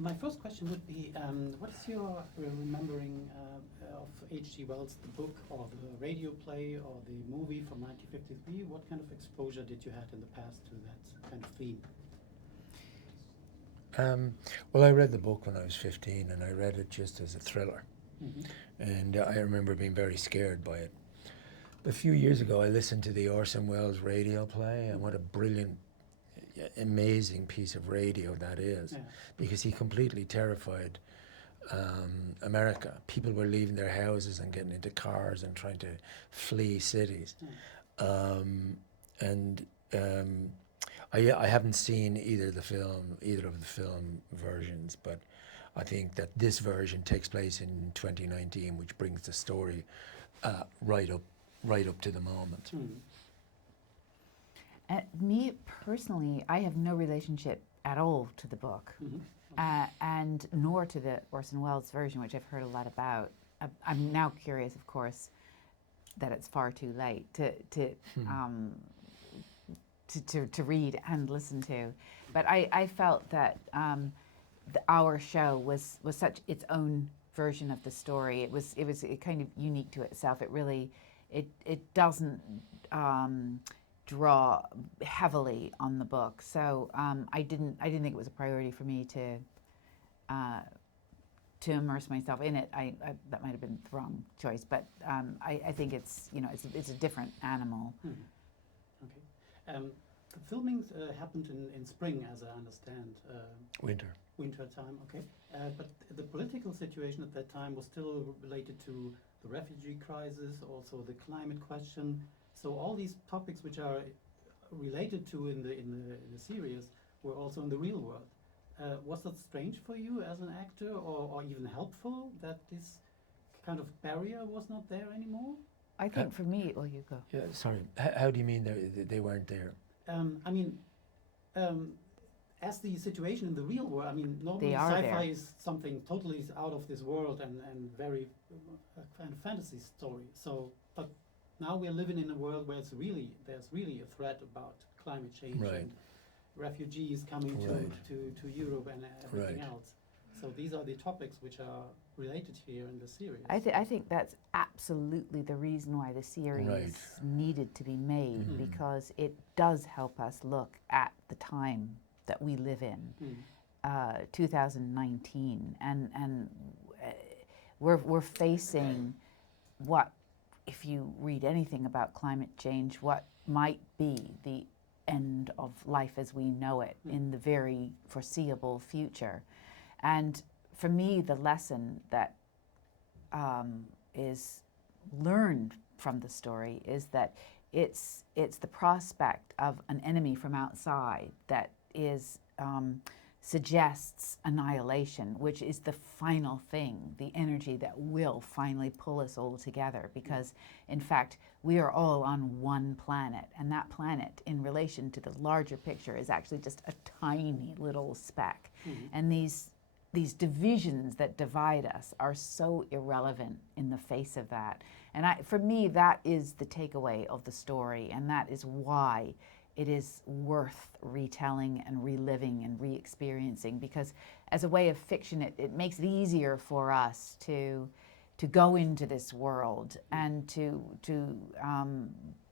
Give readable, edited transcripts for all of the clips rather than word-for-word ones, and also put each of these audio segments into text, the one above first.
My first question would be, what is your remembering of H.G. Wells, the book or the radio play or the movie from 1953? What kind of exposure did you have in the past to that kind of theme? Well, I read the book when I was 15, and I read it just as a thriller. Mm-hmm. And I remember being very scared by it. A few years ago, I listened to the Orson Welles radio play, and what a brilliant, amazing piece of radio that is, because he completely terrified America. People were leaving their houses and getting into cars and trying to flee cities. I haven't seen either of the film versions, but I think that this version takes place in 2019, which brings the story right up to the moment. Me personally, I have no relationship at all to the book, and nor to the Orson Welles version, which I've heard a lot about. I'm now curious, of course, that it's far too late to read and listen to. But I felt that our show was such its own version of the story. It was kind of unique to itself. It really it doesn't draw heavily on the book. So I didn't think it was a priority for me to immerse myself in it. That might have been the wrong choice, but I think it's a different animal. Okay. The filming happened in spring, as I understand. Winter time, okay. But the political situation at that time was still related to the refugee crisis, also the climate question. So all these topics which are related to in the series were also in the real world. Was that strange for you as an actor, or even helpful that this kind of barrier was not there anymore? I think for me, well, you go. Yeah, sorry. How do you mean they weren't there? As the situation in the real world, normally sci-fi is something totally out of this world and very kind of fantasy story. So, but now we're living in a world where there's really a threat about climate change and refugees coming to Europe and everything else. So these are the topics which are related here in the series. I think that's absolutely the reason why the series needed to be made, because it does help us look at the time that we live in, 2019, and we're facing what, if you read anything about climate change, what might be the end of life as we know it in the very foreseeable future. And for me, the lesson that is learned from the story is that it's the prospect of an enemy from outside that suggests annihilation, which is the final thing, the energy that will finally pull us all together, because in fact we are all on one planet, and that planet in relation to the larger picture is actually just a tiny little speck. And these divisions that divide us are so irrelevant in the face of that. And for me, that is the takeaway of the story, and that is why it is worth retelling and reliving and re-experiencing, because as a way of fiction, it makes it easier for us to go into this world and to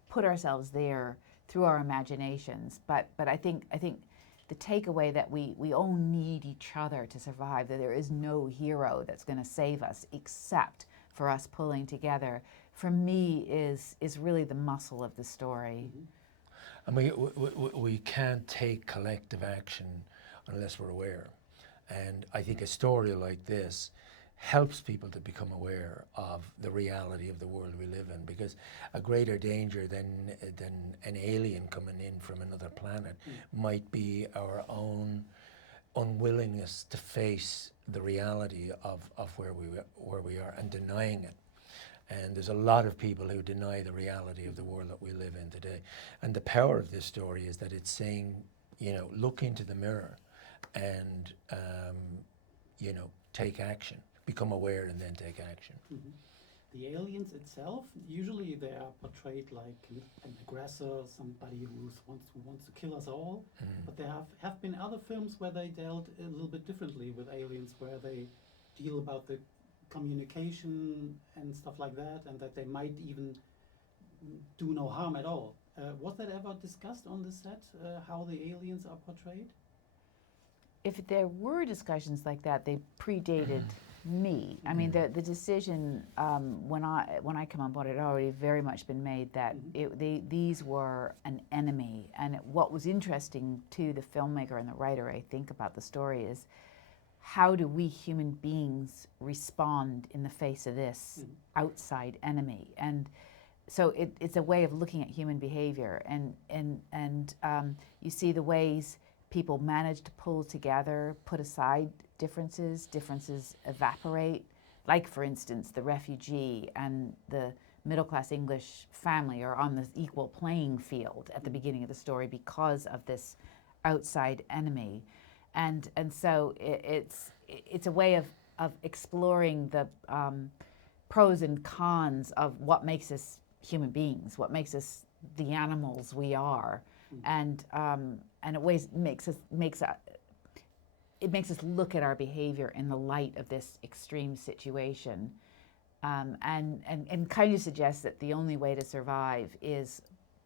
put ourselves there through our imaginations. But I think the takeaway that we all need each other to survive, that there is no hero that's going to save us except for us pulling together, for me is really the muscle of the story. I mean, we can't take collective action unless we're aware. And I think a story like this helps people to become aware of the reality of the world we live in, because a greater danger than an alien coming in from another planet might be our own unwillingness to face the reality of where we are and denying it. And there's a lot of people who deny the reality of the world that we live in today. And the power of this story is that it's saying, look into the mirror and, take action. Become aware and then take action. the aliens itself, usually they are portrayed like an aggressor, somebody who wants to kill us all. But there have been other films where they dealt a little bit differently with aliens, where they deal about the communication and stuff like that, and that they might even do no harm at all. Was that ever discussed on the set, how the aliens are portrayed? If there were discussions like that, they predated me. I mean, the decision when I come on board, it had already very much been made that these were an enemy. And what was interesting to the filmmaker and the writer, I think, about the story is how do we human beings respond in the face of this outside enemy? And so it's a way of looking at human behavior, and you see the ways people manage to pull together, put aside differences evaporate. Like, for instance, the refugee and the middle-class English family are on the equal playing field at the beginning of the story because of this outside enemy. And so it's a way of exploring the pros and cons of what makes us human beings, what makes us the animals we are, and it makes us look at our behavior in the light of this extreme situation, and kind of suggests that the only way to survive is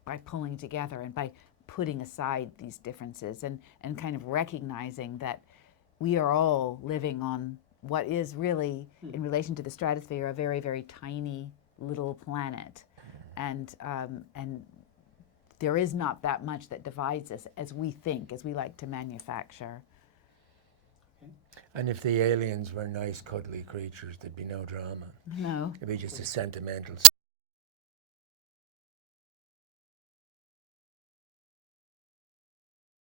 by pulling together and by putting aside these differences and kind of recognizing that we are all living on what is really, in relation to the stratosphere, a very, very tiny little planet. And there is not that much that divides us as we think, as we like to manufacture. Okay. And if the aliens were nice, cuddly creatures, there'd be no drama. No. It'd be just a sentimental